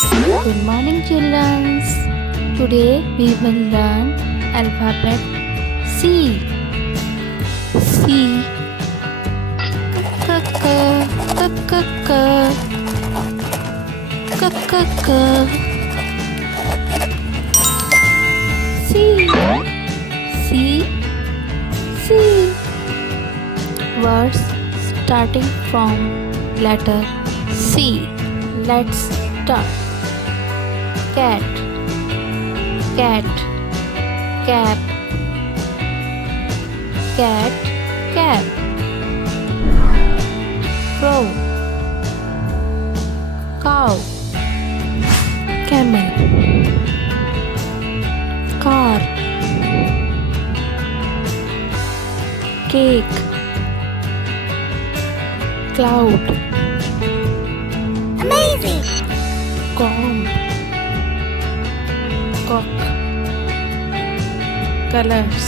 Good morning, children. Today we will learn alphabet C. C. K k k k k k k k. C. C. C. Words starting from letter C. Let's start. Cat, cat, cap, cat, cap. Crow, cow, camel, car, cake, cloud. Amazing! Comb, cock, colors,